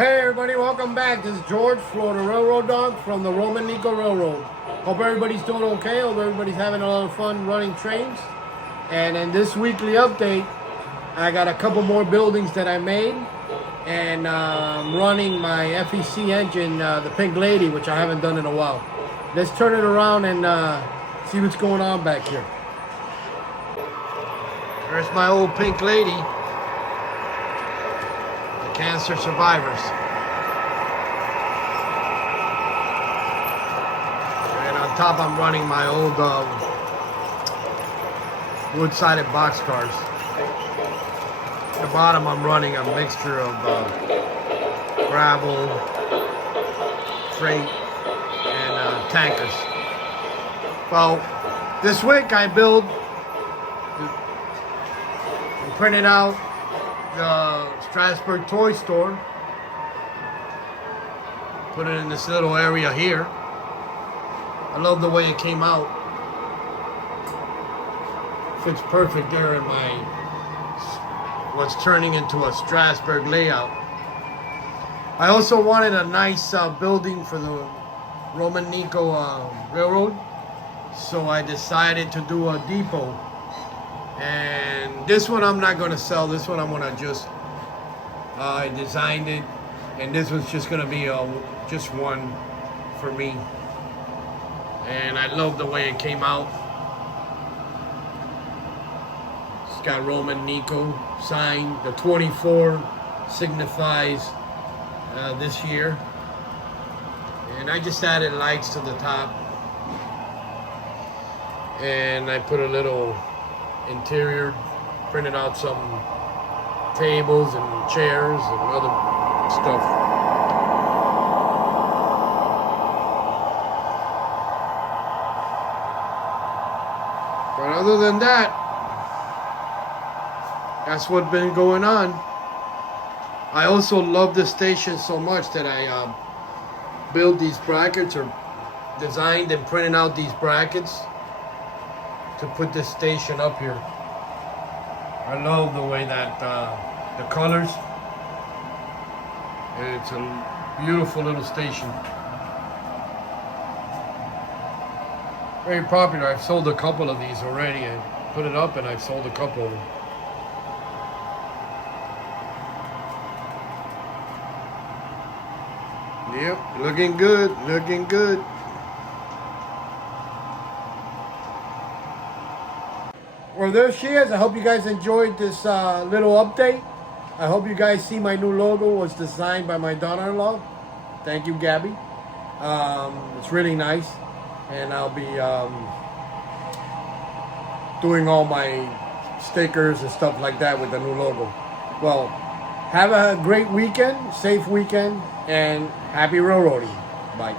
Hey everybody, welcome back. This is George, Florida Railroad Dog from the Roman Nico Railroad. Hope everybody's doing okay. Hope everybody's having a lot of fun running trains. And in this weekly update, I got a couple more buildings that I made. And running my FEC engine, the Pink Lady, which I haven't done in a while. Let's turn it around and see what's going on back here. There's my old Pink Lady. Cancer survivors. And on top I'm running my old wood-sided boxcars. At the bottom I'm running a mixture of gravel, freight, and tankers. Well, this week I built and printed out the Strasbourg toy store. Put it in this little area here. I love the way it came out. Fits perfect there in my what's turning into a Strasbourg layout. I also wanted a nice building for the Roman Nico Railroad, so I decided to do a depot. And this one I'm not going to sell. This one I'm going to just I designed it, and this was just going to be just one for me. And I love the way it came out. It's got Roman Nico sign. The 24 signifies this year. And I just added lights to the top. And I put a little interior, printed out some tables and chairs and other stuff. But other than that, that's what's been going on. I also love this station so much that I built these brackets, or designed and printed out these brackets to put this station up here. I love the way that the colors. It's a beautiful little station. Very popular. I've sold a couple of these already. I put it up and I've sold a couple of them. Yep, looking good, looking good. Well, there she is. I hope you guys enjoyed this little update. I hope you guys see my new logo was designed by my daughter-in-law. Thank you, Gabby. It's really nice. And I'll be doing all my stickers and stuff like that with the new logo. Well, have a great weekend, safe weekend, and happy railroading. Bye.